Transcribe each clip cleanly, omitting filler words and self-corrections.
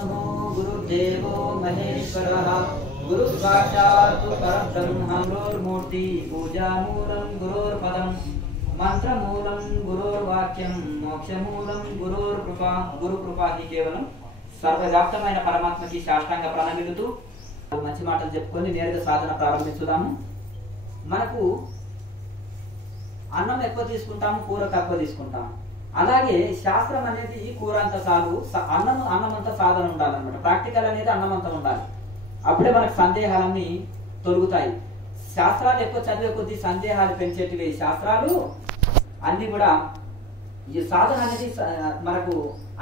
गुरुर्ब्रह्मा गुरुर्देवो महेश्वरः गुरुसाक्षात् परब्रह्म गुरुर्मूर्ति पूजामूलं गुरुर्पदं मंत्रमूलं गुरुर्वाक्यं मोक्षमूलं गुरुर्कृपा गुरुकृपा ही केवलं సర్వవ్యాప్తమైన పరమాత్మకి శాస్త్రాంగ ప్రణమిలుతూ మంచి మాటలు చెప్పుకొని నేరుగా సాధన ప్రారంభించుదాము. మనకు అన్నం ఎక్కువ తీసుకుంటాము, కూర తక్కువ తీసుకుంటాము. అలాగే శాస్త్రం అనేది కూర అంత చాలు, అన్నం అంతా సాధన ఉండాలన్నమాట. ప్రాక్టికల్ అనేది అన్నం అంతా ఉండాలి. అప్పుడే మనకు సందేహాలన్నీ తొలుగుతాయి. శాస్త్రాలు ఎక్కువ చదివే కొద్దీ సందేహాలు పెంచేటివి శాస్త్రాలు అన్ని కూడా. ఈ సాధన అనేది మనకు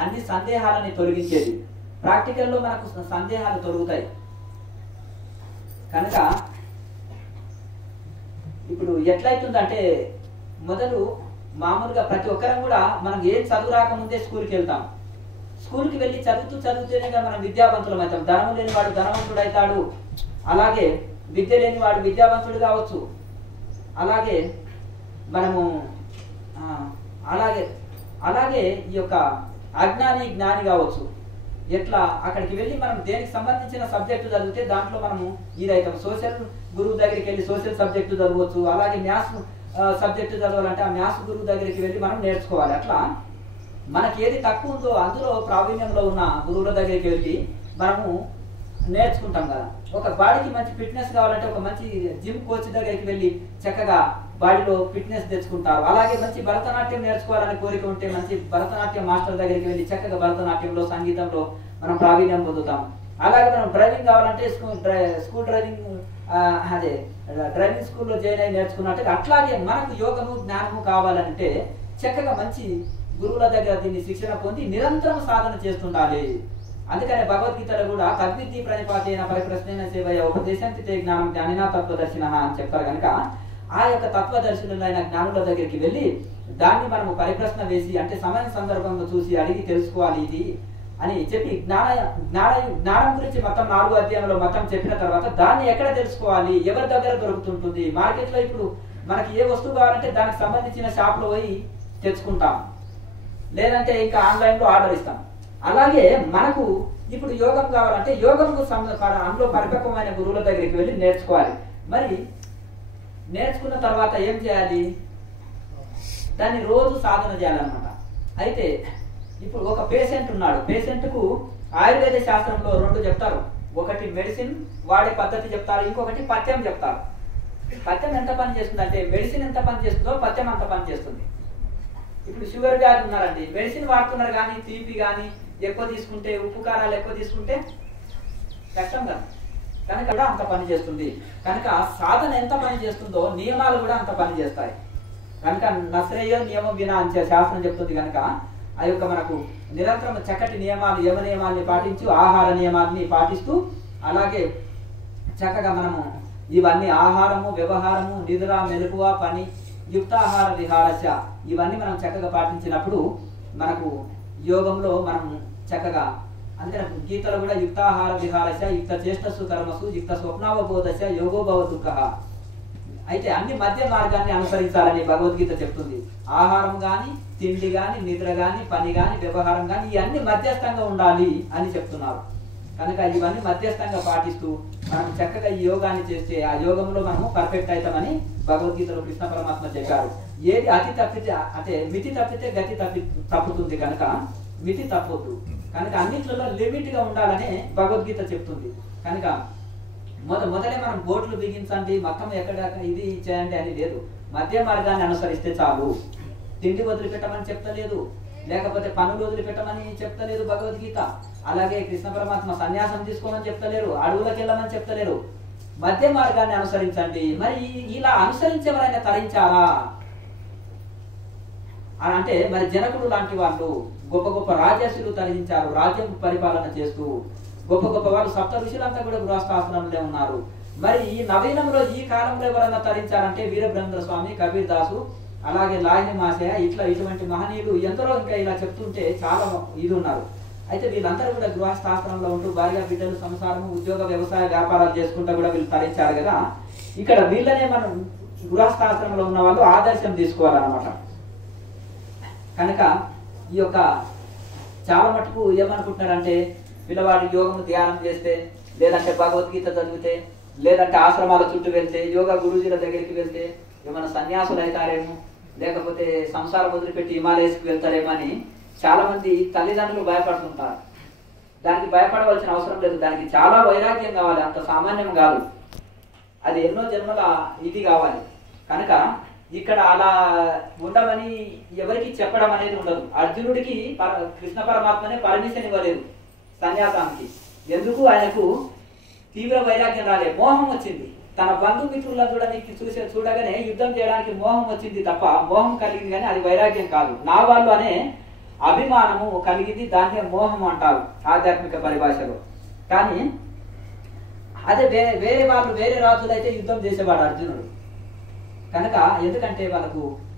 అన్ని సందేహాలని తొలగించేది. ప్రాక్టికల్లో మనకు సందేహాలు తొలుగుతాయి కనుక ఇప్పుడు ఎట్లయితుందంటే, మొదలు మామూలుగా ప్రతి ఒక్కరం కూడా మనం ఏం చదువు రాకముందే స్కూల్కి వెళ్తాం. స్కూల్కి వెళ్ళి చదువుతూనే మనం విద్యావంతులం అవుతాం. ధనము లేని వాడు ధనవంతుడు అవుతాడు, అలాగే విద్య లేని వాడు విద్యావంతుడు కావచ్చు. అలాగే మనము అలాగే ఈ యొక్క అజ్ఞాని జ్ఞాని కావచ్చు. ఎట్లా అక్కడికి వెళ్ళి మనం దేనికి సంబంధించిన సబ్జెక్టు చదివితే దాంట్లో మనము ఇదైతాం. సోషల్ గురువు దగ్గరికి వెళ్ళి సోషల్ సబ్జెక్టు చదవచ్చు. అలాగే మ్యాథ్స్ సబ్జెక్టు చదవాలంటే ఆ మ్యాథ్స్ గురువు దగ్గరికి వెళ్ళి మనం నేర్చుకోవాలి. అట్లా మనకి ఏది తక్కువ ఉందో అందులో ప్రావీణ్యంలో ఉన్న గురువుల దగ్గరికి వెళ్ళి మనము నేర్చుకుంటాం కదా. ఒక బాడీకి మంచి ఫిట్నెస్ కావాలంటే ఒక మంచి జిమ్ కోచ్ దగ్గరికి వెళ్ళి చక్కగా బాడీలో ఫిట్నెస్ తెచ్చుకుంటారు. అలాగే మంచి భరతనాట్యం నేర్చుకోవాలని కోరిక ఉంటే మంచి భరతనాట్యం మాస్టర్ దగ్గరికి వెళ్ళి చక్కగా భరతనాట్యంలో, సంగీతంలో మనం ప్రావీణ్యం పొందుతాం. అలాగే మనం డ్రైవింగ్ కావాలంటే స్కూల్ డ్రైవింగ్ డ్రైవింగ్ స్కూల్లో జాయిన్ అయ్యి నేర్చుకున్నట్టు అట్లాగే మనకు యోగము జ్ఞానము కావాలంటే చక్కగా మంచి గురువుల దగ్గర దీన్ని శిక్షణ పొంది నిరంతరం సాధన చేస్తుండాలి. అందుకనే భగవద్గీతలో కూడా తద్విద్ది ప్రణిపాతేన పరిప్రశ్నైన సేవయ ఉపదేశంతి తే జ్ఞానం జ్ఞానినా తత్వదర్శిన అని చెప్తారు. కనుక ఆ యొక్క తత్వదర్శనులైన జ్ఞానుల దగ్గరికి వెళ్ళి దాన్ని మనము పరిప్రశ్న వేసి, అంటే సమయం సందర్భంగా చూసి అడిగి తెలుసుకోవాలి ఇది అని చెప్పి జ్ఞానం గురించి మొత్తం 4 అధ్యాయంలో మొత్తం చెప్పిన తర్వాత దాన్ని ఎక్కడ తెలుసుకోవాలి, ఎవరి దగ్గర దొరుకుతుంటుంది. మార్కెట్లో ఇప్పుడు మనకి ఏ వస్తువు కావాలంటే దానికి సంబంధించిన షాప్లో పోయి తెచ్చుకుంటాం, లేదంటే ఇంకా ఆన్లైన్లో ఆర్డర్ ఇస్తాం. అలాగే మనకు ఇప్పుడు యోగం కావాలంటే యోగంకు అందులో పరిపక్వమైన గురువుల దగ్గరికి వెళ్ళి నేర్చుకోవాలి. మరి నేర్చుకున్న తర్వాత ఏం చేయాలి, దాన్ని రోజు సాధన చేయాలన్నమాట. అయితే ఇప్పుడు ఒక పేషెంట్ ఉన్నాడు. పేషెంట్కు ఆయుర్వేద శాస్త్రంలో 2 చెప్తారు. ఒకటి మెడిసిన్ వాడే పద్ధతి చెప్తారు, ఇంకొకటి పథ్యం చెప్తారు. పథ్యం ఎంత పని చేస్తుంది అంటే, మెడిసిన్ ఎంత పని చేస్తుందో పథ్యం అంత పని చేస్తుంది. ఇప్పుడు షుగర్ వ్యాధి ఉన్నారండి, మెడిసిన్ వాడుతున్నారు కానీ తీపి కానీ ఎక్కువ తీసుకుంటే, ఉప్పు కారాలు ఎక్కువ తీసుకుంటే కష్టం కదా. కనుక కూడా అంత పని చేస్తుంది. కనుక సాధన ఎంత పని చేస్తుందో నియమాలు కూడా అంత పని చేస్తాయి. కనుక నశ్రేయో నియమం వినా అని శాస్త్రం చెప్తుంది. కనుక ఆ యొక్క మనకు నిరంతరం చక్కటి నియమాలు, యమ నియమాల్ని పాటించు, ఆహార నియమాల్ని పాటిస్తూ, అలాగే చక్కగా మనము ఇవన్నీ ఆహారము, వ్యవహారము, నిద్ర, మెలకువ, పని, యుక్తాహార విహారశ ఇవన్నీ మనం చక్కగా పాటించినప్పుడు మనకు యోగంలో మనం చక్కగా, అందుకని గీతలో కూడా యుక్తాహార విహారశ యుక్త చేష్టస్సు కర్మసు యుక్త స్వప్నావబోధశ యోగోభవ దుఃఖ. అయితే అన్ని మధ్య మార్గాన్ని అనుసరించాలని భగవద్గీత చెప్తుంది. ఆహారం గాని, తిండి గాని, నిద్ర గాని, పని గాని, వ్యవహారం గాని ఇవన్నీ మధ్యస్థంగా ఉండాలి అని చెప్తున్నారు. కనుక ఇవన్నీ మధ్యస్థంగా పాటిస్తూ మనం చక్కగా ఈ యోగాన్ని చేస్తే ఆ యోగంలో మనము పర్ఫెక్ట్ అవుతామని భగవద్గీతలో కృష్ణ పరమాత్మ చెప్పారు. ఏది అతి తప్పితే, అంటే మితి తప్పితే గతి తప్పుతుంది. కనుక మితి తప్పొద్దు. కనుక అన్నిట్లలో లిమిట్ గా ఉండాలని భగవద్గీత చెప్తుంది. కనుక మొదలే మనం బోట్లు బిగించండి, మొత్తం ఎక్కడ ఇది చేయండి అని లేదు. మధ్య మార్గాన్ని అనుసరిస్తే చాలు. తిండి వదిలిపెట్టమని చెప్తలేదు, లేకపోతే పనులు వదిలిపెట్టమని చెప్తలేదు భగవద్గీత. అలాగే కృష్ణ పరమాత్మ సన్యాసం తీసుకోమని చెప్తలేరు, అడవులకు వెళ్ళమని చెప్తలేరు. మధ్య మార్గాన్ని అనుసరించండి. మరి ఇలా అనుసరించేవారైనా తరించారా అని అంటే, మరి జనకుడు లాంటి వాళ్ళు గొప్ప గొప్ప రాజసులు తరించారు, రాజ్యం పరిపాలన చేస్తూ. గొప్ప గొప్ప వాళ్ళు సప్త ఋషులంతా కూడా గృహస్థాశ్రమంలో ఉన్నారు. మరి ఈ నవీనంలో ఈ కాలంలో ఎవరైనా తరించారంటే వీరబ్రహ్మేంద్ర స్వామి, కబీర్ దాసు, అలాగే లాహిని మాసయ్య, ఇటువంటి మహనీయులు ఎందరో ఇంకా ఇలా చెప్తుంటే చాలా ఇది ఉన్నారు. అయితే వీళ్ళందరూ కూడా గృహస్థాశ్రమంలో ఉంటూ భార్య బిడ్డలు, సంసారము, ఉద్యోగ, వ్యవసాయ, వ్యాపారాలు చేసుకుంటూ కూడా వీళ్ళు తరించారు కదా. ఇక్కడ వీళ్ళనే మనం గృహస్థాశ్రమంలో ఉన్న వాళ్ళు ఆదర్శం తీసుకోవాలన్నమాట. కనుక ఈ యొక్క చాలా మటుకు ఏమనుకుంటున్నారంటే పిల్లవాడు యోగము ధ్యానం చేస్తే, లేదంటే భగవద్గీత చదివితే, లేదంటే ఆశ్రమాల చుట్టూ వెళ్తే, యోగా గురూజీల దగ్గరికి వెళ్తే ఏమైనా సన్యాసులు అవుతారేమో, లేకపోతే సంసారం వదిలిపెట్టి హిమాలయస్కి వెళ్తారేమో అని చాలా మంది తల్లిదండ్రులు భయపడుతుంటారు. దానికి భయపడవలసిన అవసరం లేదు. దానికి చాలా వైరాగ్యం కావాలి, అంత సామాన్యం కాదు. అది ఎన్నో జన్మల ఇది కావాలి. కనుక ఇక్కడ అలా ఉండమని ఎవరికి చెప్పడం అనేది ఉండదు. అర్జునుడికి కృష్ణ పరమాత్మనే పర్మిషన్ ఇవ్వలేదు సన్యాసానికి. ఎందుకు? ఆయనకు తీవ్ర వైరాగ్యం రాలే, మోహం వచ్చింది. తన బంధుమిత్రులను చూడగానే యుద్ధం చేయడానికి మోహం వచ్చింది తప్ప, మోహం కలిగింది కానీ అది వైరాగ్యం కాదు. నా వాళ్ళు అనే అభిమానము కలిగింది, దాన్నే మోహం అంటారు ఆధ్యాత్మిక పరిభాషలో. కానీ అదే వేరే వాళ్ళు, వేరే రాజులు అయితే యుద్ధం చేసేవాడు అర్జునుడు. కనుక ఎందుకంటే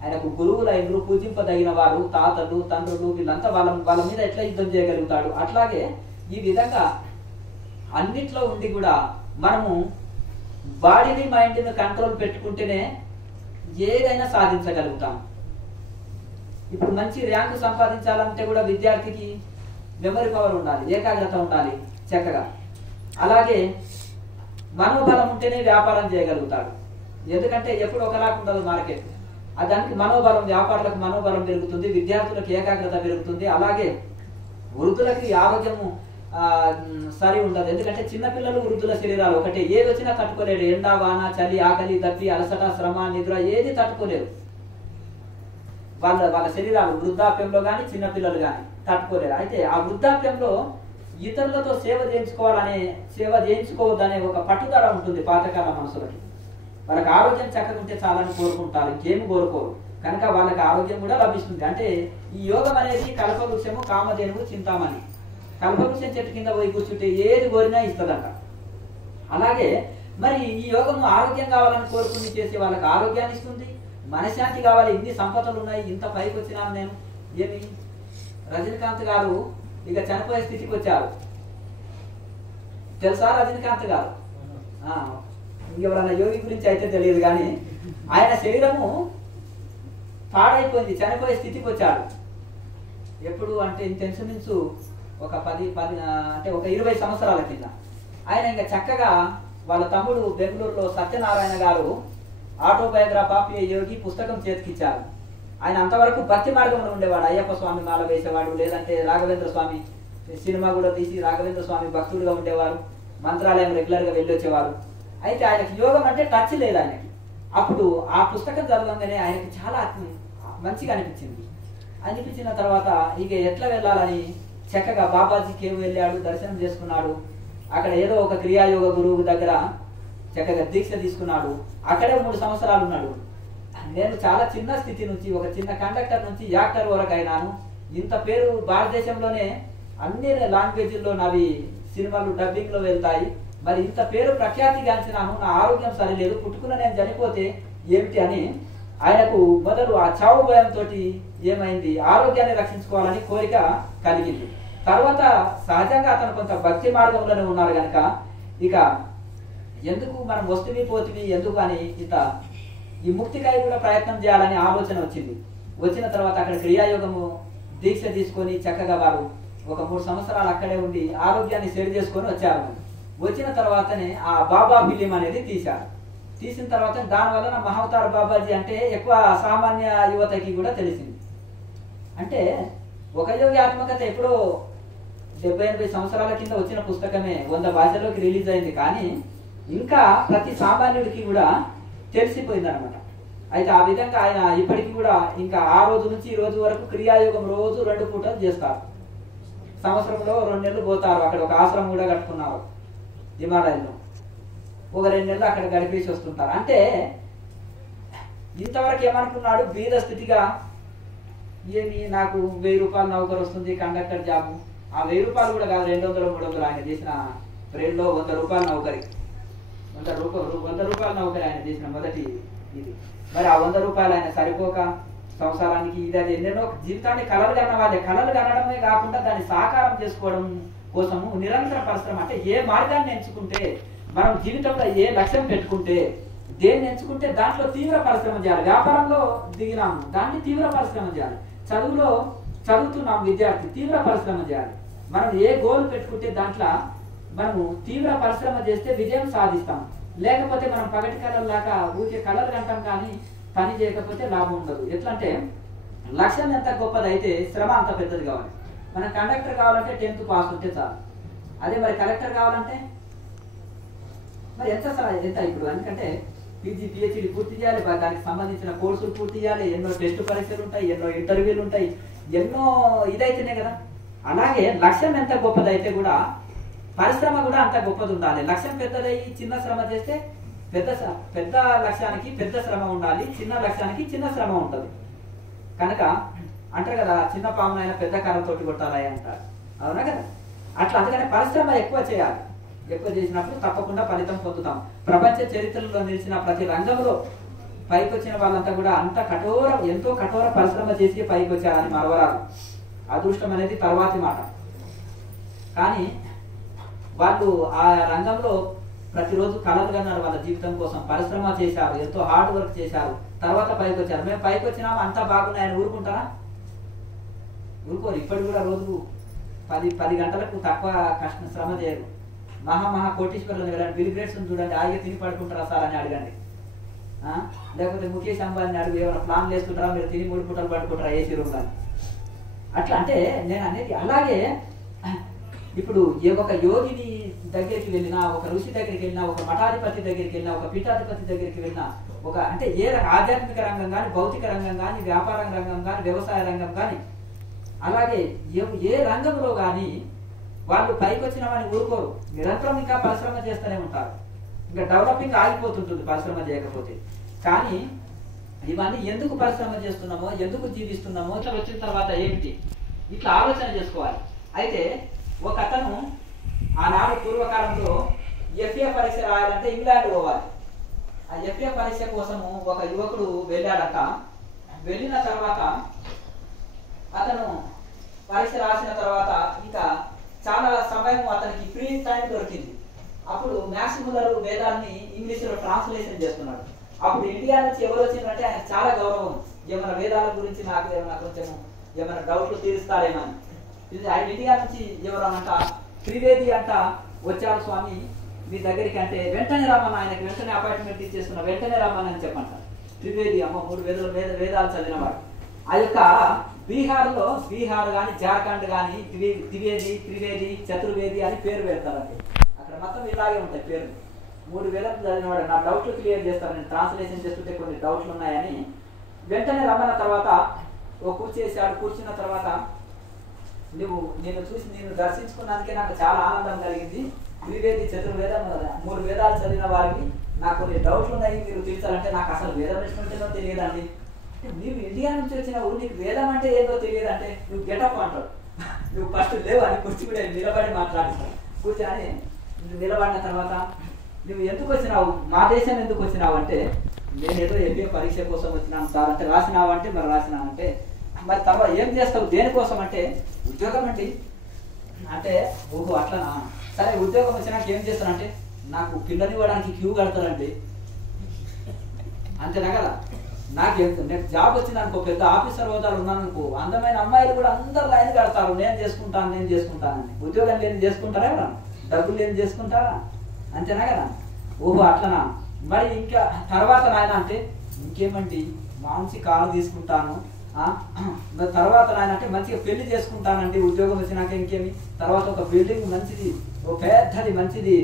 ఆయనకు గురువులు అయినరు, పూజింపదగిన వారు, తాతలు, తండ్రులు, వీళ్ళంతా వాళ్ళ మీద ఎట్లా యుద్ధం చేయగలుగుతాడు? అట్లాగే ఈ విధంగా అన్నిట్లో ఉండి కూడా మనము బాడీని మైండ్ని కంట్రోల్ పెట్టుకుంటేనే ఏదైనా సాధించగలుగుతాం. ఇప్పుడు మంచి ర్యాంకు సంపాదించాలంటే కూడా విద్యార్థికి మెమరీ పవర్ ఉండాలి, ఏకాగ్రత ఉండాలి చక్కగా. అలాగే మనోబలం ఉంటేనే వ్యాపారం చేయగలుగుతాడు. ఎందుకంటే ఎప్పుడు ఒకలాగా ఉండదు మార్కెట్. దానికి మనోబలం, వ్యాపారులకు మనోబలం పెరుగుతుంది, విద్యార్థులకు ఏకాగ్రత పెరుగుతుంది. అలాగే వృద్ధులకి ఆరోగ్యము సరి ఉండదు. ఎందుకంటే చిన్నపిల్లలు, వృద్ధుల శరీరాలు ఒకటే, ఏది వచ్చినా తట్టుకోలేడు. ఎండ, వాన, చలి, ఆకలి, దప్పి, అలసట, శ్రమ, నిద్ర ఏది తట్టుకోలేరు. వాళ్ళ శరీరాలు వృద్ధాప్యంలో కానీ చిన్నపిల్లలు కానీ తట్టుకోలేరు. అయితే ఆ వృద్ధాప్యంలో ఇతరులతో సేవ చేయించుకోవద్దనే ఒక పట్టుదల ఉంటుంది పాతకాల మనుషులకి. వాళ్ళకి ఆరోగ్యం చక్కగా ఉంటే చాలని కోరుకుంటారు, ఇంకేమి కోరుకోరు. కనుక వాళ్ళకి ఆరోగ్యం కూడా లభిస్తుంది. అంటే ఈ యోగం అనేది కల్పవృక్షము, కామధేనువు, చింతామణి. కల్పవృక్షం చెట్టు కింద పోయి కూర్చుంటే ఏది కోరినా ఇస్తుందంట. అలాగే మరి ఈ యోగము ఆరోగ్యం కావాలని కోరుకుని చేసే వాళ్ళకి ఆరోగ్యాన్ని ఇస్తుంది, మనశ్శాంతి కావాలి. ఇన్ని సంపదలు ఉన్నాయి, ఇంత పైకి వచ్చినాను నేను. ఏమి రజనీకాంత్ గారు ఇక చనిపోయే స్థితికి వచ్చారు, తెలుసా? రజనీకాంత్ గారు ఎవరన్నా యోగి గురించి అయితే తెలియదు కానీ ఆయన శరీరము పాడైపోయింది, చనిపోయే స్థితికి వచ్చాడు. ఎప్పుడు అంటే ఇంచుమించు ఒక 20 సంవత్సరాల కింద. ఆయన ఇంకా చక్కగా వాళ్ళ తమ్ముడు బెంగళూరులో సత్యనారాయణ గారు ఆటోబయోగ్రాఫ్ ఆఫ్ ఏ యోగి పుస్తకం చేతికిచ్చారు. ఆయన అంతవరకు భక్తి మార్గంలో ఉండేవాడు. అయ్యప్ప స్వామి మాల వేసేవాడు, లేదంటే రాఘవేంద్ర స్వామి సినిమా కూడా తీసి రాఘవేంద్ర స్వామి భక్తుడుగా ఉండేవారు, మంత్రాలయం రెగ్యులర్గా వెళ్ళొచ్చేవారు. అయితే ఆయనకి యోగం అంటే టచ్ లేదు ఆయనకి. అప్పుడు ఆ పుస్తకం చదవగానే ఆయనకి చాలా మంచిగా అనిపించిన తర్వాత ఇక ఎట్లా వెళ్ళాలని చక్కగా బాబాజీ కేవ్ వెళ్ళాడు, దర్శనం చేసుకున్నాడు. అక్కడ ఏదో ఒక క్రియాయోగ గురువు దగ్గర చక్కగా దీక్ష తీసుకున్నాడు. అక్కడే 3 సంవత్సరాలు ఉన్నాడు. నేను చాలా చిన్న స్థితి నుంచి, ఒక చిన్న కండక్టర్ నుంచి యాక్టర్ వరకు అయినాను. ఇంత పేరు భారతదేశంలోనే అన్ని లాంగ్వేజ్ల్లో నావి సినిమాలు డబ్బింగ్ లో వెళ్తాయి. మరి ఇంత పేరు ప్రఖ్యాతి గాంచినాను, నా ఆరోగ్యం సరిలేదు, పుట్టుకున్న నేను చనిపోతే ఏమిటి అని ఆయనకు మొదలు ఆ చావు భయంతో ఏమైంది, ఆరోగ్యాన్ని రక్షించుకోవాలని కోరిక కలిగింది. తర్వాత సహజంగా అతను కొంత భక్తి మార్గంలోనే ఉన్నారు కనుక ఇక ఎందుకు మనం వస్తువి పోతివి ఎందుకు అని ఈ ముక్తికై కూడా ప్రయత్నం చేయాలని ఆలోచన వచ్చింది. వచ్చిన తర్వాత అక్కడ క్రియాయోగము దీక్ష తీసుకొని చక్కగా వారు ఒక 3 సంవత్సరాలు అక్కడే ఉండి ఆరోగ్యాన్ని సెట్ చేసుకొని వచ్చారు. వచ్చిన తర్వాతనే ఆ బాబా ఫిలిం అనేది తీశారు. తీసిన తర్వాత దానివల్ల మహావతార్ బాబాజీ అంటే ఎక్కువ సామాన్య యువతకి కూడా తెలిసింది. అంటే ఒక యోగి ఆత్మకథ ఎప్పుడో 70-80 సంవత్సరాల కింద వచ్చిన పుస్తకమే 100 భాషల్లోకి రిలీజ్ అయింది. కానీ ఇంకా ప్రతి సామాన్యుడికి కూడా తెలిసిపోయింది అనమాట. అయితే ఆ విధంగా ఆయన ఇప్పటికి కూడా ఇంకా ఆ రోజు నుంచి ఈ రోజు వరకు క్రియాయోగం రోజు 2 పూటలు చేస్తారు. సంవత్సరంలో 2 నెలలు పోతారు. అక్కడ ఒక ఆశ్రమం కూడా కట్టుకున్నారు హిమాలయంలో. ఒక 2 నెలలు అక్కడ గడిపేసి వస్తుంటారు. అంటే ఇంతవరకు ఏమనుకున్నాడు, బీద స్థితిగా ఏమి నాకు 1000 రూపాయలు నౌకరు వస్తుంది, కండక్టర్ జాబు. ఆ 1000 రూపాయలు కూడా కాదు, 200-300 ఆయన చేసిన ట్రైన్లో 100 రూపాయలు నౌకరి, 100 రూపాయల నౌకరి ఆయన చేసిన మొదటి ఇది. మరి ఆ 100 రూపాయలు ఆయన సరిపోక సంసారానికి ఇది అది ఎన్నెన్నో జీవితాన్ని కలలు కన్న వాళ్ళే. కలలు కనడమే కాకుండా దాన్ని సాకారం చేసుకోవడం కోసము నిరంతర పరిశ్రమ. అంటే ఏ మార్గాన్ని ఎంచుకుంటే, మనం జీవితంలో ఏ లక్ష్యం పెట్టుకుంటే, దేన్ని ఎంచుకుంటే దాంట్లో తీవ్ర పరిశ్రమ చేయాలి. వ్యాపారంలో దిగినాము, దాన్ని తీవ్ర పరిశ్రమ చేయాలి. చదువుతున్నాం విద్యార్థి, తీవ్ర పరిశ్రమ చేయాలి. మనం ఏ గోల్ పెట్టుకుంటే దాంట్లో మనము తీవ్ర పరిశ్రమ చేస్తే విజయం సాధిస్తాం. లేకపోతే మనం పగటి కళల్లాగా ఊరికే కళలు కంటాం కానీ పని చేయకపోతే లాభం ఉండదు. ఎట్లా అంటే లక్ష్యం ఎంత గొప్పదైతే శ్రమ అంత పెద్దది కావాలి. మనం కండక్టర్ కావాలంటే 10th పాస్ ఉంటే చాలు. అదే మరి కలెక్టర్ కావాలంటే మరి ఎంత ఇప్పుడు ఎందుకంటే పీజీ పిహెచ్డి పూర్తి చేయాలి, దానికి సంబంధించిన కోర్సులు పూర్తి చేయాలి, ఎన్నో టెస్ట్ పరీక్షలు ఉంటాయి, ఎన్నో ఇంటర్వ్యూలు ఉంటాయి, ఎన్నో ఇదైతేనే కదా. అలాగే లక్ష్యం ఎంత గొప్పదైతే కూడా పరిశ్రమ కూడా అంత గొప్పది ఉండాలి. లక్ష్యం పెద్దదయ్యి చిన్న శ్రమ చేస్తే పెద్ద లక్ష్యానికి పెద్ద శ్రమ ఉండాలి, చిన్న లక్ష్యానికి చిన్న శ్రమ ఉంటుంది. కనుక అంటారు కదా చిన్న పామునైనా పెద్ద కర్రతోటి కొట్టాలి అంటారు, అవునా కదా. అట్లా అందుకని పరిశ్రమ ఎక్కువ చేయాలి. ఎక్కువ చేసినప్పుడు తప్పకుండా ఫలితం పొందుతాం. ప్రపంచ చరిత్రలో నిలిచిన ప్రతి రంగంలో పైకి వచ్చిన వాళ్ళంతా కూడా అంత ఎంతో కఠోర పరిశ్రమ చేసి పైకి వచ్చారని మరవరాదు. అదృష్టం అనేది తర్వాతి మాట. కానీ వాళ్ళు ఆ రంగంలో ప్రతిరోజు కలలు కన్నారు, వాళ్ళ జీవితం కోసం పరిశ్రమ చేశారు, ఎంతో హార్డ్ వర్క్ చేశారు, తర్వాత పైకి వచ్చారు. మేము పైకి వచ్చినాం అంతా బాగున్నాయని ఊరుకుంటారా? ఊరుకోరు. ఇప్పటికి కూడా రోజు 10 గంటలకు తక్కువ శ్రమ చేయరు. మహా కోటీశ్వరులను వెళ్ళండి, బిల్ గేట్స్ చూడండి, ఆగి తిని పడుకుంటారా సార్ అని అడగండి. లేకపోతే ముఖేష్ అంబానీ అడుగు, ఏమైనా ప్లాన్ వేసుకుంటారా, మీరు తిని 3 పూటలు పడుకుంటారా ఏసీ రూమ్ కానీ. అట్లా అంటే నేను అనేది అలాగే ఇప్పుడు ఒక యోగిని దగ్గరికి వెళ్ళినా, ఒక ఋషి దగ్గరికి వెళ్ళినా, ఒక మఠాధిపతి దగ్గరికి వెళ్ళినా, ఒక పీఠాధిపతి దగ్గరికి వెళ్ళినా, ఒక అంటే ఏ ఆధ్యాత్మిక రంగం కానీ, భౌతిక రంగం కానీ, వ్యాపార రంగం కానీ, వ్యవసాయ రంగం కానీ, అలాగే ఏ రంగంలో కానీ వాళ్ళు పైకి వచ్చినామని ఊరుకోరు. నిరంతరం ఇంకా పరిశ్రమ చేస్తూనే ఉంటారు. ఇంకా డెవలపింగ్ ఆగిపోతుంటుంది పరిశ్రమ చేయకపోతే. కానీ ఇవన్నీ ఎందుకు పరిశ్రమ చేస్తున్నామో, ఎందుకు జీవిస్తున్నామో ఇట్లా వచ్చిన తర్వాత ఏమిటి ఇట్లా ఆలోచన చేసుకోవాలి. అయితే ఒక అతను ఆనాడు పూర్వకాలంలో ఎఫ్ఏ పరీక్ష రాయాలంటే ఇంగ్లాండ్ పోవాలి. ఆ ఎఫ్ఏ పరీక్ష కోసము ఒక యువకుడు వెళ్ళాడట. వెళ్ళిన తర్వాత అతను పరీక్ష రాసిన తర్వాత ఇంకా చాలా సమయం అతనికి ఫ్రీ టైం దొరికింది. అప్పుడు మ్యాక్స్ ముల్లర్ వేదాన్ని ఇంగ్లీష్లో ట్రాన్స్లేషన్ చేస్తున్నాడు. అప్పుడు ఇండియా నుంచి ఎవరు వచ్చిందంటే ఆయన చాలా గౌరవం. ఏమైనా వేదాల గురించి నాకు ఏమైనా కొంచెం ఏమైనా డౌట్లు తీరుస్తారేమని. ఆయన ఇండియా నుంచి ఎవరనంట త్రివేది అంట వచ్చారు స్వామి మీ దగ్గరికి అంటే వెంటనే రమ్మని, ఆయనకి వెంటనే అపాయింట్మెంట్ ఇచ్చేస్తున్నా, వెంటనే రమ్మని అని చెప్పంట. త్రివేది అమ్మ 3 వేదాలు చదివినవాడు. ఆ యొక్క బీహార్ కానీ జార్ఖండ్ కానీ ద్వివేది, త్రివేది, చతుర్వేది అని పేరు పెడతారండి. అక్కడ మొత్తం ఇలాగే ఉంటాయి పేర్లు. 3 వేదాలు చదివినవాడు. నా డౌట్లు క్లియర్ చేస్తాను, నేను ట్రాన్స్లేషన్ చేస్తుంటే కొన్ని డౌట్లు ఉన్నాయని వెంటనే రమ్మన్న తర్వాత ఓ కూర్చేసాడు. కూర్చున్న తర్వాత నేను చూసి నేను దర్శించుకున్నందుకే నాకు చాలా ఆనందం కలిగింది. త్రివేది, చతుర్వేదం 3 వేదాలు చదివిన వారికి నాకు కొన్ని డౌట్లు ఉన్నాయి, మీరు తీర్చాలంటే నాకు అసలు వేదం ఎట్లుంటుందో తెలియదండి. నీవు ఇండియా నుంచి వచ్చినావు, నీకు వేదం అంటే ఏదో తెలియదంటే నువ్వు గెటప్ అంటాడు. నువ్వు ఫస్ట్ లేవు అని కూర్చి కూడా నిలబడి మాట్లాడిస్తావు. కూర్చొని నిలబడిన తర్వాత నువ్వు ఎందుకు వచ్చినావు, మా దేశం ఎందుకు వచ్చినావు అంటే నేనేదో ఎంబీఏ పరీక్ష కోసం వచ్చినాను సార్ అంటే. రాసినావు అంటే మరి రాసినానంటే మరి తర్వాత ఏం చేస్తావు, దేనికోసం అంటే ఉద్యోగం అండి అంటే. ఓహో అట్లనా, సరే ఉద్యోగం వచ్చినాక ఏం చేస్తానంటే నాకు పిల్లని ఇవ్వడానికి క్యూ కడతారండి అంతేనా కదా. నాకు జాబ్ వచ్చింది అనుకో, పెద్ద ఆఫీసర్ హోదాలు ఉన్నాను అనుకో, అందమైన అమ్మాయిలు కూడా అందరు లైన్ కడతారు, నేను చేసుకుంటానని. ఉద్యోగం లేని చేసుకుంటారా ఎవరా, డబ్బులు లేని చేసుకుంటారా, అంతేనా కదా. ఓహో అట్లనా, మరి ఇంకా తర్వాత నాయన అంటే ఇంకేమండి మంచి కారు తీసుకుంటాను, తర్వాత నాయన అంటే మంచిగా పెళ్లి చేసుకుంటానండి ఉద్యోగం వచ్చినాక. ఇంకేమి తర్వాత ఒక బిల్డింగ్ మంచిది, ఒక పెద్దది మంచిది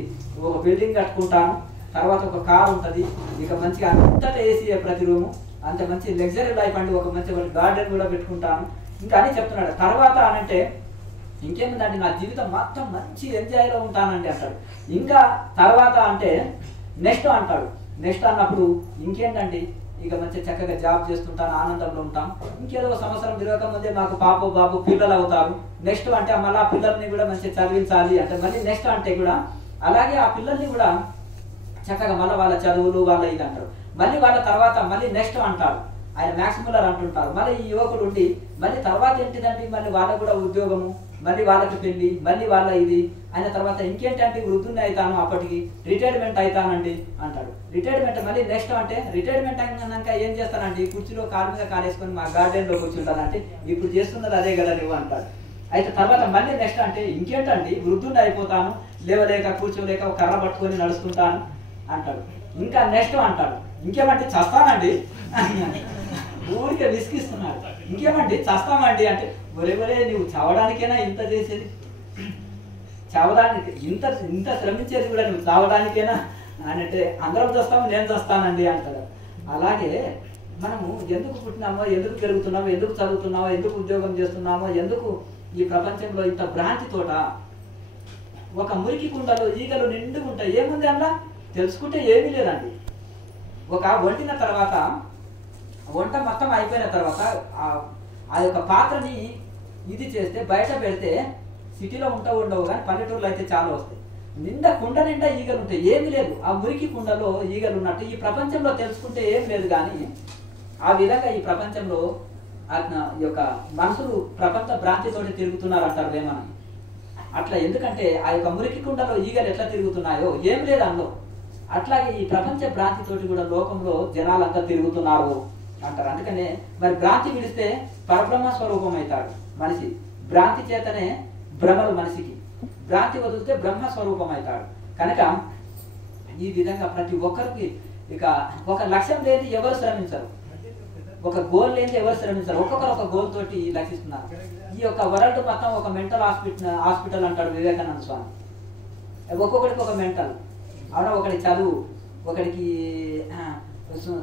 ఒక బిల్డింగ్ కట్టుకుంటాను, తర్వాత ఒక కారు ఉంటుంది, ఇక మంచిగా అంతటా ఏసీ ప్రతి రూము, అంత మంచి లగ్జరీ లైఫ్ అండి, ఒక మంచి గార్డెన్ కూడా పెట్టుకుంటాను ఇంకా అని చెప్తున్నాడు. తర్వాత అనంటే ఇంకేముందండి నా జీవితం మొత్తం మంచి ఎంజాయ్లో ఉంటానండి అంటాడు. ఇంకా తర్వాత అంటే నెక్స్ట్ అంటాడు. నెక్స్ట్ అన్నప్పుడు ఇంకేంటండి ఇక మంచి చక్కగా జాబ్ చేస్తుంటాను, ఆనందంలో ఉంటాం, ఇంకేదో సంవత్సరం తిరగకముందే మాకు పాప బాబు పిల్లలు అవుతారు. నెక్స్ట్ అంటే మళ్ళీ ఆ పిల్లల్ని కూడా మంచిగా చదివించాలి అంటే మళ్ళీ నెక్స్ట్ అంటే కూడా అలాగే ఆ పిల్లల్ని కూడా చక్కగా మళ్ళీ వాళ్ళ చదువులు వాళ్ళ ఇది అంటారు. మళ్ళీ వాళ్ళ తర్వాత మళ్ళీ నెక్స్ట్ అంటారు. ఆయన మ్యాక్స్ ముల్లర్ అంటుంటారు. మళ్ళీ ఈ యువకుడు ఉండి మళ్ళీ తర్వాత ఏంటిదంటే మళ్ళీ వాళ్ళకు కూడా ఉద్యోగము, మళ్ళీ వాళ్ళకి పెళ్లి, మళ్ళీ వాళ్ళ ఇది అయిన తర్వాత ఇంకేంటంటే వృద్ధుని అవుతాను, అప్పటికి రిటైర్మెంట్ అవుతానండి అంటాడు. రిటైర్మెంట్ మళ్ళీ నెక్స్ట్ అంటే రిటైర్మెంట్ అయినాక ఏం చేస్తానండి, కుర్చీలో కాలు మీద కాలేసుకొని మా గార్డెన్లో కూర్చుంటానంటే ఇప్పుడు చేస్తున్నది అదే కదా నువ్వు అంటాడు. అయితే తర్వాత మళ్ళీ నెక్స్ట్ అంటే ఇంకేంటండి వృద్ధుని అయిపోతాను, లేవలేక కూర్చోలేక ఒక కర్ర పట్టుకొని నడుస్తుంటాను అంటాడు. ఇంకా నెక్స్ట్ అంటాడు ఇంకేమంటే చస్తానండి, ఊరికే విసిగిస్తున్నాడు. ఇంకేమండి చస్తామండి అంటే ఒరే నువ్వు చావడానికైనా ఇంత చేసేది, చావడానికి ఇంత ఇంత శ్రమించేది కూడా నువ్వు చావడానికైనా అని అంటే అందరం చేస్తాము నేను చేస్తానండి అంటాడు. అలాగే మనము ఎందుకు పుట్టినామో, ఎందుకు పెరుగుతున్నామో, ఎందుకు చదువుతున్నామో, ఎందుకు ఉద్యోగం చేస్తున్నామో, ఎందుకు ఈ ప్రపంచంలో ఇంత భ్రాంతితోట ఒక మురికి కుండలో ఈగలు నిండుకుంటాయి. ఏముంది అలా తెలుసుకుంటే ఏమీ లేదండి. ఒక వండిన తర్వాత వంట మొత్తం అయిపోయిన తర్వాత ఆ యొక్క పాత్రని ఇది చేస్తే బయట పెడితే సిటీలో ఉండవు కానీ పల్లెటూరులో అయితే చాలా వస్తాయి. నిండా కుండ నిండా ఈగలు ఉంటాయి, ఏమి లేదు. ఆ మురికి కుండలో ఈగలు ఉన్నట్టు ఈ ప్రపంచంలో తెలుసుకుంటే ఏం లేదు. కానీ ఆ విధంగా ఈ ప్రపంచంలో ఈ యొక్క మనుషులు ప్రపంచ భ్రాంతితోటి తిరుగుతున్నారు అంటారు వేమన. అట్లా ఎందుకంటే ఆ యొక్క మురికి కుండలో ఈగలు ఎట్లా తిరుగుతున్నాయో ఏం లేదు అందులో, అట్లాగే ఈ ప్రపంచ భ్రాంతితోటి కూడా లోకంలో జనాలంతా తిరుగుతున్నారు అంటారు. అందుకనే మరి భ్రాంతి విడిస్తే పరబ్రహ్మ స్వరూపం అవుతాడు మనిషి. భ్రాంతి చేతనే భ్రమలు మనిషికి, భ్రాంతి వదిలితే బ్రహ్మ స్వరూపం అవుతాడు. కనుక ఈ విధంగా ప్రతి ఒక్కరికి ఇక ఒక లక్ష్యం లేని ఎవరు శ్రమించరు, ఒక గోల్ లేని ఎవరు శ్రమించరు. ఒక్కొక్కరు ఒక గోల్ తోటి లక్షిస్తున్నారు. ఈ యొక్క వరల్డ్ మొత్తం ఒక మెంటల్ హాస్పిటల్ అంటాడు వివేకానంద స్వామి. ఒక్కొక్కడికి ఒక మెంటల్, అవునా, ఒకటి చదువు, ఒకడికి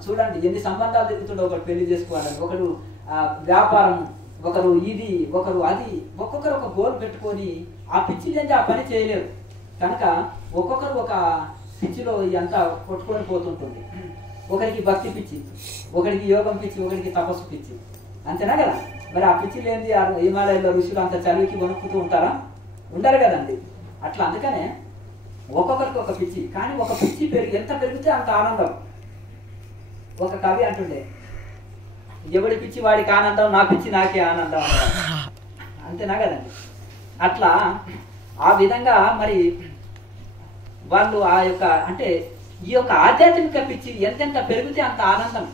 చూడండి ఎన్ని సంబంధాలు తిరుగుతుండో, ఒకటి పెళ్లి చేసుకోవాలని, ఒకడు వ్యాపారం, ఒకరు ఇది, ఒకరు అది, ఒక్కొక్కరు ఒక గోల్ పెట్టుకొని ఆ పిచ్చి లేని ఆ పని చేయలేరు. కనుక ఒక్కొక్కరు ఒక పిచ్చిలో అంతా కొట్టుకొని పోతుంటుంది. ఒకరికి భక్తి పిచ్చి, ఒకరికి యోగం పిచ్చి, ఒకరికి తపస్సు పిచ్చి, అంతేనా కదా. మరి ఆ పిచ్చి లేనిది హిమాలయాల్లో ఋషులు అంత చలికి వణుకుతూ ఉంటారా? ఉండరు కదండి. అట్లా అందుకనే ఒక్కొక్కరికి ఒక పిచ్చి. కానీ ఒక పిచ్చి ఎంత పెరిగితే అంత ఆనందం. ఒక కవి అంటుండే, ఎవడి పిచ్చి వాడికి ఆనందం, నా పిచ్చి నాకే ఆనందం అన్నారు. అంతేనా కదండి. అట్లా ఆ విధంగా మరి వాళ్ళు ఆ యొక్క అంటే ఈ యొక్క ఆధ్యాత్మిక పిచ్చి ఎంతెంత పెరిగితే అంత ఆనందం.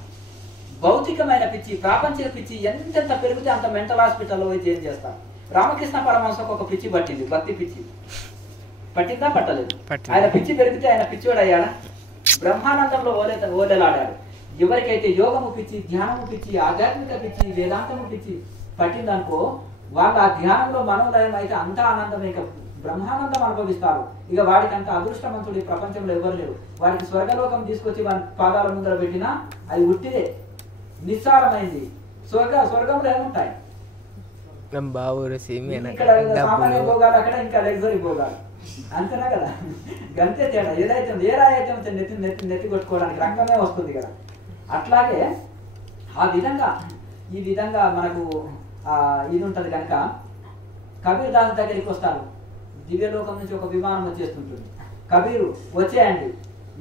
భౌతికమైన పిచ్చి, ప్రాపంచిక పిచ్చి ఎంతెంత పెరిగితే అంత మెంటల్ హాస్పిటల్లో పోయి ఏం చేస్తారు. రామకృష్ణ పరమహంసకు ఒక పిచ్చి పట్టింది, భక్తి పిచ్చి. పట్టిందా? పట్టలేదు. ఆయన పిచ్చి పెరిగితే ఆయన పిచ్చివాడు అయ్యాడా? బ్రహ్మానందంలో ఓలేలాడాడు. ఎవరికైతే యోగము పిచ్చి, ధ్యానము పిచ్చి, ఆధ్యాత్మిక పిచ్చి, వేదాంతము పిచ్చి పట్టిందనుకో, వాళ్ళు ఆ ధ్యానంలో మనోలయం అయితే అంత ఆనందం, ఇక బ్రహ్మానందం అనుభవిస్తారు. ఇక వాడికి అంత అదృష్టవంతుడు ఈ ప్రపంచంలో ఎవరు లేరు. వాడికి స్వర్గలోకం తీసుకొచ్చి వాడి పాదాల ముందర పెట్టినా అది ఉట్టిదే, నిస్సారమైంది. స్వర్గంలో ఏముంటాయి? ఇక్కడ సామాన్య భోగాలు, అక్కడ ఇంకా లగ్జరీ భోగాలు, అంతేనా కదా. గంతే తేడా. ఏదైతే ఏ రాయి అయితే నెత్తి కొట్టుకోవడానికి రక్తమే వస్తుంది కదా. అట్లాగే ఆ విధంగా ఈ విధంగా మనకు ఇది ఉంటది. కనుక కబీర్ దాస్ దగ్గరికి వస్తారు. దివ్యలోకం నుంచి ఒక విమానం వచ్చేస్తుంటుంది. కబీరు వచ్చేయండి.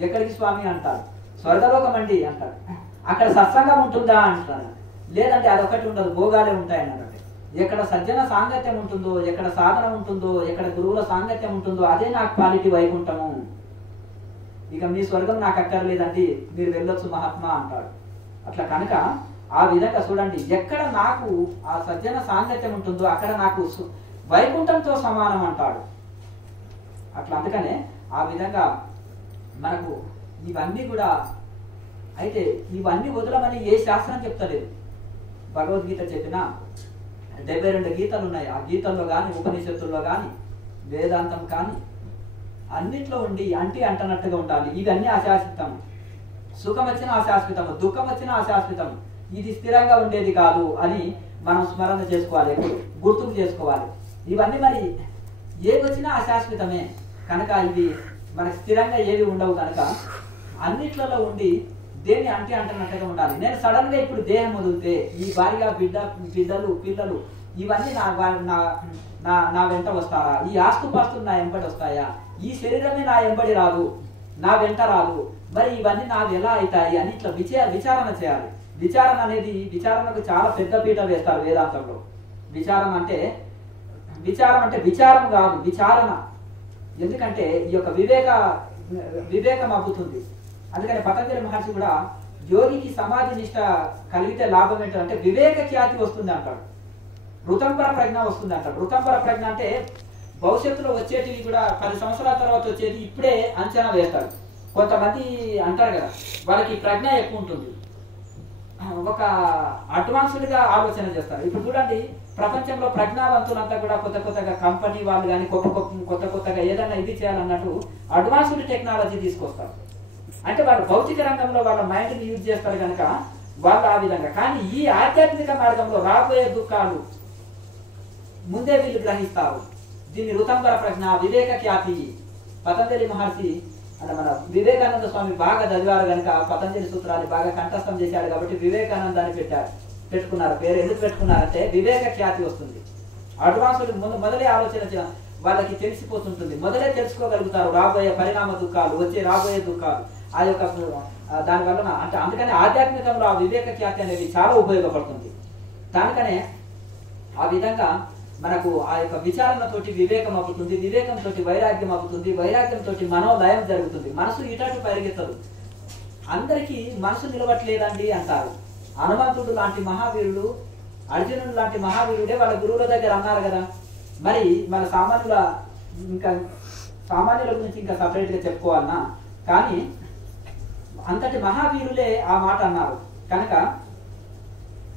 ఎక్కడికి స్వామి అంటారు. స్వర్గలోకం అండి అంటారు. అక్కడ సత్సంగం ఉంటుందా అంటారు. లేదంటే అదొకటి ఉండదు, భోగాలే ఉంటాయని అన్నట్టు. ఎక్కడ సజ్జన సాంగత్యం ఉంటుందో, ఎక్కడ సాధన ఉంటుందో, ఎక్కడ గురువుల సాంగత్యం ఉంటుందో అదే నాకు క్వాలిటీ వైకుంఠము. ఇక మీ స్వర్గం నాకు అక్కర్లేదండి, మీరు వెళ్ళొచ్చు మహాత్మా అంటాడు. అట్లా కనుక ఆ విధంగా చూడండి, ఎక్కడ నాకు ఆ సజ్జన సాంగత్యం ఉంటుందో అక్కడ నాకు వైకుంఠంతో సమానం అంటాడు. అట్లా అందుకనే ఆ విధంగా మనకు ఇవన్నీ కూడా అయితే ఇవన్నీ వదలమని ఏ శాస్త్రం చెప్తలేదు. భగవద్గీత చెప్పినా 72 గీతలు ఉన్నాయి. ఆ గీతల్లో కానీ, ఉపనిషత్తుల్లో కానీ, వేదాంతం కానీ అన్నిట్లో ఉండి అంటనట్టుగా ఉండాలి. ఇవన్నీ అశాశ్వతం. సుఖం వచ్చినా అశాశ్వతం, దుఃఖం వచ్చినా అశాశ్వతం. ఇది స్థిరంగా ఉండేది కాదు అని మనం స్మరణ చేసుకోవాలి, గుర్తుకు చేసుకోవాలి. ఇవన్నీ మరి ఏవి వచ్చినా అశాశ్వతమే కనుక ఇవి మనకి స్థిరంగా ఏవి ఉండవు. కనుక అన్నిట్లలో ఉండి దేన్ని అంటనట్టుగా ఉండాలి. నేను సడన్ గా ఇప్పుడు దేహం వదిలితే ఈ భార్య, బిడ్డలు, పిల్లలు ఇవన్నీ నా వెంట వస్తారా? ఈ ఆస్తుపాస్తులు నా వెంబడి వస్తాయా? ఈ శరీరమే నా వెంబడి రాదు, నా వెంట రాదు. మరి ఇవన్నీ నావి ఎలా అవుతాయి అని ఇట్లా విచారణ చేయాలి. విచారణకు చాలా పెద్ద పీట వేస్తారు వేదాంతంలో. విచారం అంటే విచారం కాదు, విచారణ. ఎందుకంటే ఈ యొక్క వివేకం అబ్బుతుంది. అందుకని పతంజలి మహర్షి కూడా యోగికి సమాధి నిష్ట కలిగితే లాభం ఏంటంటే వివేక ఖ్యాతి వస్తుంది అంటాడు. ఋతంపర ప్రజ్ఞ వస్తుంది అంటారు. ఋతంపర ప్రజ్ఞ అంటే భవిష్యత్తులో వచ్చేటివి కూడా 10 సంవత్సరాల తర్వాత వచ్చేది ఇప్పుడే అంచనా వేస్తాడు. కొంతమంది అంటారు కదా వాళ్ళకి ప్రజ్ఞ ఎక్కువ ఉంటుంది, ఒక అడ్వాన్స్డ్గా ఆలోచన చేస్తారు. ఇప్పుడు చూడండి ప్రపంచంలో ప్రజ్ఞావంతులంతా కూడా కొత్తగా కంపెనీ వాళ్ళు కానీ కొత్తగా ఏదైనా ఇది చేయాలన్నట్టు అడ్వాన్స్డ్ టెక్నాలజీ తీసుకొస్తారు. అంటే వాళ్ళు భౌతిక రంగంలో వాళ్ళ మైండ్ని యూజ్ చేస్తారు కనుక వాళ్ళు ఆ విధంగా. కానీ ఈ ఆధ్యాత్మిక మార్గంలో రాబోయే దుఃఖాలు ముందే వీళ్ళు గ్రహిస్తారు. దీన్ని ఋతంబర ప్రజ్ఞ, వివేక ఖ్యాతి. పతంజలి మహర్షి అంటే మన వివేకానంద స్వామి బాగా చదివారు కనుక పతంజలి సూత్రాన్ని బాగా కంఠస్థం చేశాడు కాబట్టి వివేకానందాన్ని పెట్టుకున్నారు. పేరు ఎందుకు పెట్టుకున్నారంటే వివేక ఖ్యాతి వస్తుంది. అడ్వాన్స్డ్ మొదలే ఆలోచన వాళ్ళకి తెలిసిపోతుంటుంది, మొదలే తెలుసుకోగలుగుతారు రాబోయే పరిణామ దుఃఖాలు, వచ్చే రాబోయే దుఃఖాలు. ఆ యొక్క దానివల్ల అంటే అందుకని ఆధ్యాత్మికంలో ఆ వివేక ఖ్యాతి అనేది చాలా ఉపయోగపడుతుంది. దానికనే ఆ విధంగా మనకు ఆ యొక్క విచారణతోటి వివేకం అవుతుంది, వివేకంతో వైరాగ్యం అవుతుంది, వైరాగ్యంతో మనోలయం జరుగుతుంది. మనసు ఇటటు పరిగెత్తదు. అందరికీ మనసు నిలవట్లేదండి అంటారు. హనుమంతుడు లాంటి మహావీరుడు, అర్జునుడు లాంటి మహావీరుడే వాళ్ళ గురువుల దగ్గర అన్నారు కదా. మరి మన సామాన్యుల గురించి ఇంకా సపరేట్గా చెప్పుకోవాలన్నా, కానీ అంతటి మహావీరులే ఆ మాట అన్నారు కనుక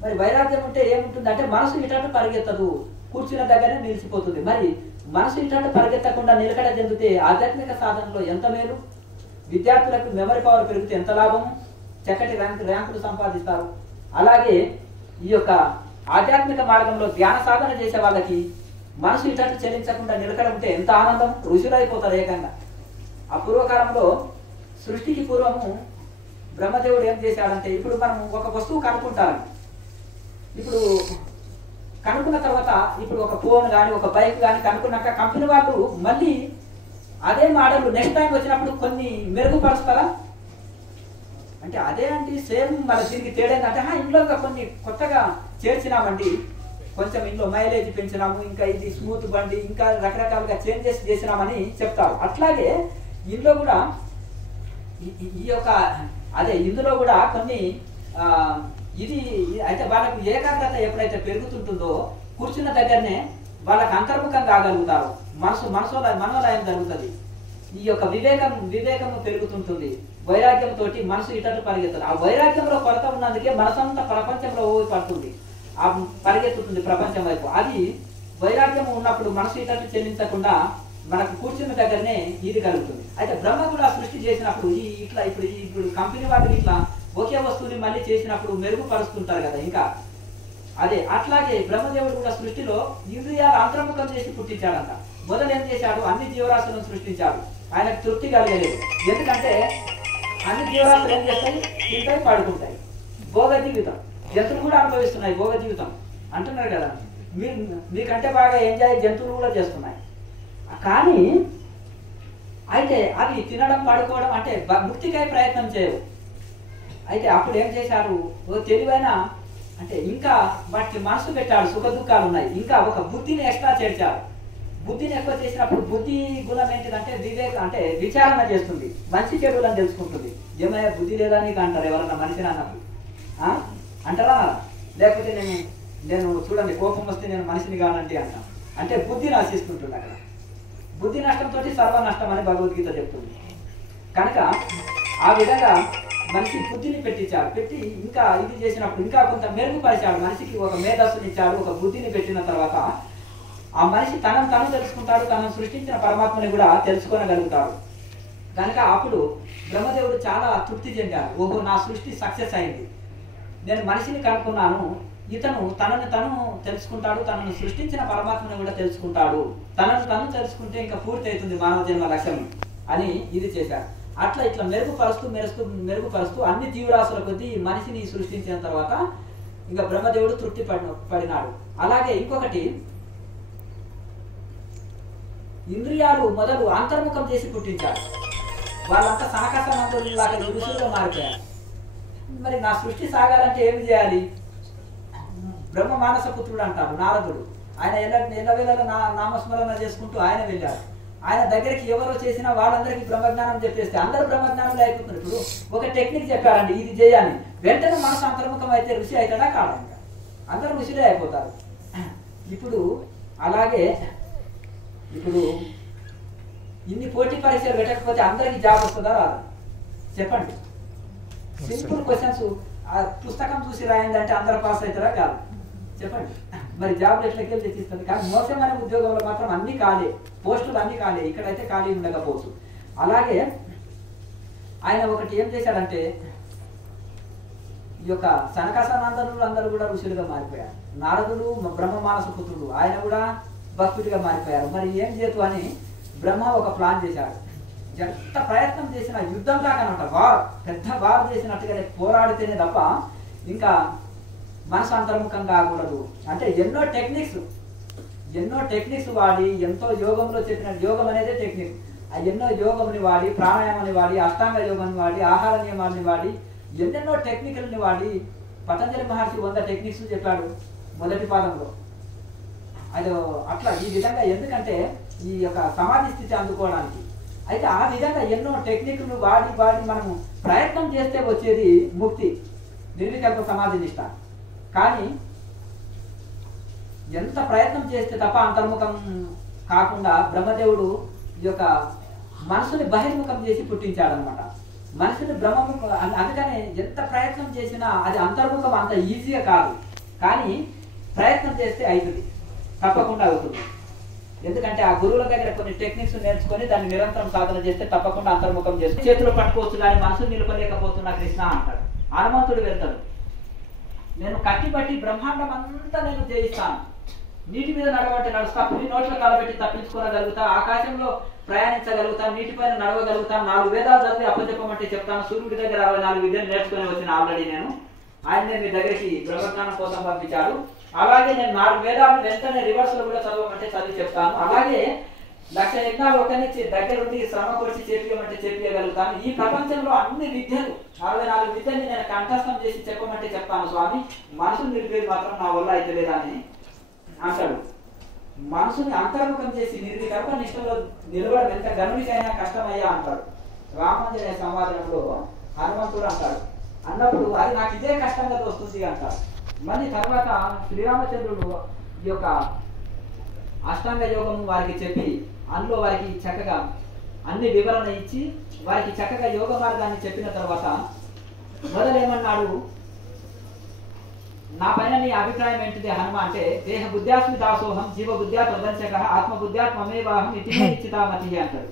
మరి వైరాగ్యం ఉంటే ఏముంటుంది అంటే మనసు ఇటటు పరిగెత్తదు, కూర్చున్న దగ్గరనే నిలిచిపోతుంది. మరి మనసు ఇటటు పరిగెత్తకుండా నిలకడ చెందితే ఆధ్యాత్మిక సాధనలో ఎంత మేలు. విద్యార్థులకు మెమరీ పవర్ పెరిగితే ఎంత లాభము, చక్కటి ర్యాంకులు సంపాదిస్తారు. అలాగే ఈ యొక్క ఆధ్యాత్మిక మార్గంలో ధ్యాన సాధన చేసే వాళ్ళకి మనసు ఇటట్టు చెల్లించకుండా నిలకడ ఉంటే ఎంత ఆనందం, ఋషులైపోతారు ఏకంగా. ఆ పూర్వకాలంలో సృష్టికి పూర్వము బ్రహ్మదేవుడు ఏం చేశాడంటే, ఇప్పుడు మనం ఒక వస్తువు కనుక్కుంటారు, ఇప్పుడు కనుక్కున్న తర్వాత ఇప్పుడు ఒక ఫోన్ కానీ ఒక బైక్ కానీ కనుక్కున్నాక కంపెనీ వాళ్ళు మళ్ళీ అదే మోడల్ నెక్స్ట్ టైం వచ్చినప్పుడు కొన్ని మెరుగుపరుస్తారా అంటే అదే అండి సేమ్. మళ్ళీ దీనికి తేడా ఏంటంటే ఇంట్లో కొన్ని కొత్తగా చేర్చినామండి, కొంచెం ఇంట్లో మైలేజ్ పెంచినాము, ఇంకా ఇది స్మూత్ బండి, ఇంకా రకరకాలుగా చేంజెస్ చేసినామని చెప్తారు. అట్లాగే ఇందులో కూడా ఈ యొక్క ఇందులో కూడా కొన్ని ఇది అయితే వాళ్ళకు ఏకాగ్రత ఎప్పుడైతే పెరుగుతుంటుందో కూర్చున్న దగ్గరనే వాళ్ళకి అంతర్ముఖం కాగలుగుతారు, మనోలయం జరుగుతుంది. ఈ యొక్క వివేకము పెరుగుతుంటుంది. వైరాగ్యంతో మనసు ఇటట్టు పరిగెత్తదు. ఆ వైరాగ్యంలో కొరత ఉన్నందుకే మనసంతా ప్రపంచంలో పడుతుంది, ఆ పరిగెత్తుతుంది ప్రపంచం వైపు. అది వైరాగ్యం ఉన్నప్పుడు మనసు ఇటట్టు చెల్లించకుండా మనకు కూర్చున్న దగ్గరనే ఇది కలుగుతుంది. అయితే బ్రహ్మ కూడా సృష్టి చేసినప్పుడు ఇప్పుడు కంపెనీ వాళ్ళు ఇట్లా ఒకే వస్తువుని మళ్ళీ చేసినప్పుడు మెరుగుపరుస్తుంటారు కదా. ఇంకా అట్లాగే బ్రహ్మదేవుడు కూడా సృష్టిలో ఇంద్రియాలు అంతర్ముఖం చేసి పుట్టించాడంట. మొదలు ఏం చేశాడు, అన్ని జీవరాశులను సృష్టించాడు. ఆయనకు తృప్తి కలిగలేదు. ఎందుకంటే అన్ని జీవరాశులు ఏం చేస్తాయి, తింటాయి, పడుకుంటాయి, భోగ జీవితం. జంతువులు కూడా అనుభవిస్తున్నాయి భోగ జీవితం అంటున్నారు కదా. మీకంటే బాగా ఎంజాయ్ జంతువులు కూడా చేస్తున్నాయి. కానీ అయితే అవి తినడం పడుకోవడం అంటే ముక్తికై ప్రయత్నం చేయవు. అయితే అప్పుడు ఏం చేశారు, తెలివైన అంటే ఇంకా వాటికి మనసు పెట్టాడు, సుఖ దుఃఖాలు ఉన్నాయి, ఇంకా ఒక బుద్ధిని ఎక్స్ట్రా చేర్చారు. బుద్ధిని ఎక్కువ చేసినప్పుడు బుద్ధి గుణం ఏంటిదంటే అంటే విచారణ చేస్తుంది, మంచి చెడులను తెలుసుకుంటుంది. ఏమైనా బుద్ధి లేదా నీకు అంటారు ఎవరన్నా మనిషిని అన్నప్పుడు అంటారా? లేకపోతే నేను చూడండి కోపం వస్తే నేను మనిషిని కానండి అంటాను. అంటే బుద్ధి నశిస్తుంటుంది. అక్కడ బుద్ధి నష్టంతో సర్వ నష్టం అని భగవద్గీత చెప్తుంది. కనుక ఆ విధంగా మనిషి బుద్ధిని పెట్టి ఇంకా ఇది చేసినప్పుడు ఇంకా కొంత మెరుగుపరిచాడు. మనిషికి ఒక మేధస్సుని ఇచ్చాడు, ఒక బుద్ధిని పెట్టిన తర్వాత ఆ మనిషి తను తెలుసుకుంటాడు, తనను సృష్టించిన పరమాత్మని కూడా తెలుసుకోగలుగుతాడు. కనుక అప్పుడు బ్రహ్మదేవుడు చాలా తృప్తి చెందాడు. ఓహో, నా సృష్టి సక్సెస్ అయింది, నేను మనిషిని కనుక్కున్నాను, ఇతను తనను తెలుసుకుంటాడు, తనను సృష్టించిన పరమాత్మని కూడా తెలుసుకుంటాడు, తను తెలుసుకుంటే ఇంకా పూర్తి అవుతుంది మానవ జన్మ లక్ష్యం అని ఇది చేశాడు. అట్లా ఇట్లా మెరుగుపరుస్తూ అన్ని జీవరాశుల కొద్దీ మనిషిని సృష్టించిన తర్వాత ఇంకా బ్రహ్మదేవుడు తృప్తి పడినాడు. అలాగే ఇంకొకటి, ఇంద్రియాలు మొదలు అంతర్ముఖం చేసి పుట్టించాడు. వాళ్ళంతా సనకసనంలాగా ఋషులుగా మారిపోయారు. మరి నా సృష్టి సాగాలంటే ఏమి చేయాలి? బ్రహ్మ మానస పుత్రుడు అంటారు నారదుడు. ఆయన ఎల్లవేళలో నామస్మరణ చేసుకుంటూ ఆయన వెళ్ళాడు. ఆయన దగ్గరికి ఎవరో చేసినా వాళ్ళందరికీ బ్రహ్మజ్ఞానం చెప్పేస్తే అందరూ బ్రహ్మజ్ఞానంలో అయిపోతున్నారు. ఇప్పుడు ఒక టెక్నిక్ చెప్పారండి, ఇది చేయాలి, వెంటనే మనసు అంతర్ముఖం అయితే ఋషి అవుతాడా కాదా? ఇంకా అందరూ ఋషులే అయిపోతారు. ఇప్పుడు అలాగే ఇప్పుడు ఇన్ని పోటీ పరీక్షలు పెట్టకపోతే అందరికి జాబ్ వస్తుందా రాదు? చెప్పండి. సింపుల్ క్వశ్చన్స్ పుస్తకం చూసి రాయిందంటే అందరూ పాస్ అవుతారా కాదు? చెప్పండి. మరి జాబ్లు ఎట్లకెళ్ళి తెచ్చిస్తుంది? కానీ మోసమైన ఉద్యోగంలో మాత్రం అన్ని ఖాళీ, పోస్టులు అన్ని ఖాళీ, ఇక్కడైతే ఖాళీ ఉండకపోవచ్చు. అలాగే ఆయన ఒకటి ఏం చేశాడంటే ఈ యొక్క సనకాసనందనులు అందరూ కూడా ఋషులుగా మారిపోయారు. నారదుడు బ్రహ్మ మానస పుత్రుడు, ఆయన కూడా భక్తుడిగా మారిపోయారు. మరి ఏం చేతు అని బ్రహ్మ ఒక ప్లాన్ చేశాడు. ఎంత ప్రయత్నం చేసినా యుద్ధం లాగానమాట, వార్, పెద్ద వార్ చేసినట్టుగానే పోరాడితేనే తప్ప ఇంకా మనసు అంతర్ముఖం కాకూడదు. అంటే ఎన్నో టెక్నిక్స్ వాడి, ఎంతో యోగంలో చెప్పిన యోగం అనేదే టెక్నిక్. ఆ ఎన్నో యోగంని వాడి, ప్రాణాయామాన్ని వాడి, అష్టాంగ యోగాన్ని వాడి, ఆహార నియమాన్ని వాడి, ఎన్నెన్నో టెక్నికల్ని వాడి పతంజలి మహర్షి 100 టెక్నిక్స్ చెప్పాడు మొదటి పాదంలో. అది అట్లా ఈ విధంగా, ఎందుకంటే ఈ యొక్క సమాధి స్థితి అందుకోవడానికి. అయితే ఆ విధంగా ఎన్నో టెక్నిక్లు వాడి మనము ప్రయత్నం చేస్తే వచ్చేది ముక్తి, నిర్వికల్ప సమాధి నిష్ట. కానీ ఎంత ప్రయత్నం చేస్తే తప్ప అంతర్ముఖం కాకుండా బ్రహ్మదేవుడు ఈ యొక్క మనసుని బహిర్ముఖం చేసి పుట్టించాడనమాట. మనసుని బ్రహ్మముఖం. అందుకనే ఎంత ప్రయత్నం చేసినా అది అంతర్ముఖం అంత ఈజీగా కాదు, కానీ ప్రయత్నం చేస్తే అవుతుంది, తప్పకుండా అవుతుంది. ఎందుకంటే ఆ గురువుల దగ్గర కొన్ని టెక్నిక్స్ నేర్చుకొని దాన్ని నిరంతరం సాధన చేస్తే తప్పకుండా అంతర్ముఖం చేస్తే చేతులు పట్టుకోవచ్చు, కానీ మనసు నిలపలేకపోతున్నా కృష్ణ అంటాడు. హనుమంతుడు వెళ్తాడు, నేను కట్టిబట్టి బ్రహ్మాండం అంతా నేను జయిస్తాను, నీటి మీద నడవంటే నడుస్తా, పులి నోట్లో కాలబెట్టి తప్పించుకోగలుగుతా, ఆకాశంలో ప్రయాణించగలుగుతా, నీటిపైన నడవగలుగుతా, 4 వేదాలు చదివి అప్పచెప్పమంటే చెప్తాను, సూర్యుడి దగ్గర 64 విద్యలు నేర్చుకుని వచ్చిన ఆల్రెడీ నేను. ఆయన మీ దగ్గరికి బ్రహ్మజ్ఞానం కోసం పంపించాడు. అలాగే నేను 4 వేదాలను వెంటనే రివర్స్ లో కూడా చదవమంటే చదివి చెప్తాను. అలాగే 1,00,000 యజ్ఞాలు ఒకరిని దగ్గరుండి శ్రమ కొడిచి చెప్పమంటే చెప్పగలుగుతాను. ఈ ప్రపంచంలో అన్ని విద్యలు 64 విద్యల్ని నేను కంఠస్థం చేసి చెప్పమంటే చెప్తాను స్వామి, మనసును నిలిపేది మాత్రం నా వల్ల అయితే లేదని అంటాడు. మనసుని అంతర్ముఖం చేసి నిర్వికల్ప నిష్టలో నిలబడడం ఎంత గనునికైనా కష్టమయ్యా అంటాడు. రామాంజనేయ సంవాదనంలో హనుమంతుడు అంటాడు. అన్నప్పుడు అది నాకు ఇదే కష్టంగా వస్తుంది అంటారు. మళ్ళీ తర్వాత శ్రీరామచంద్రుడు ఈ యొక్క అష్టాంగ యోగం వారికి చెప్పి అందులో వారికి చక్కగా అన్ని వివరణ ఇచ్చి వారికి చక్కగా యోగ మార్గాన్ని చెప్పిన తర్వాత మొదలేమన్నాడు, నా పైన నీ అభిప్రాయం ఏంటిది హనుమ అంటే, దేహ బుద్ధ్యాస్మి దాసోహం జీవ బుద్ధ్యా త్వదంశక ఆత్మ బుద్ధ్యా త్వమేవాహం ఇతిమే ఇచ్చితామతి అంటాడు.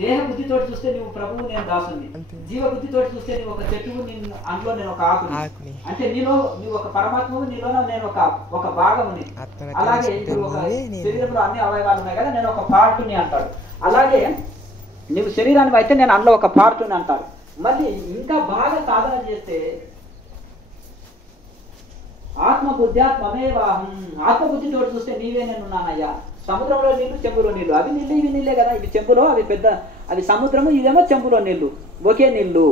దేహ బుద్ధితోటి చూస్తే నువ్వు ప్రభువు, నేను దాసుని. జీవ బుద్ధితోటి చూస్తే నువ్వు ఒక చెట్టువు, అందులో నేను ఒక ఆకుని. అంటే నీలో నువ్వు ఒక పరమాత్మవు, నీలోనే నేను ఒక భాగముని. అలాగే ఇప్పుడు ఒక శరీరంలో అన్ని అవయవాలు ఉన్నాయి కదా, నేను ఒక పార్టుని అంటాడు. అలాగే నువ్వు శరీరాన్ని అయితే నేను అందులో ఒక పార్టుని అంటాడు. మళ్ళీ ఇంకా బాగా సాధన చేస్తే ఆత్మబుద్ధ్యాత్మమేవాహం, ఆత్మబుద్ధితోటి చూస్తే నీవే నేనున్నానయ్యా. సముద్రంలో నీళ్లు, చెంబులో నీళ్లు, అవి నీళ్ళు ఇవి నీళ్ళే కదా. ఇవి చెంబులో, అవి పెద్ద, అవి సముద్రము, ఇదేమో చెంబులో నీళ్లు, ఒకే నీళ్లు.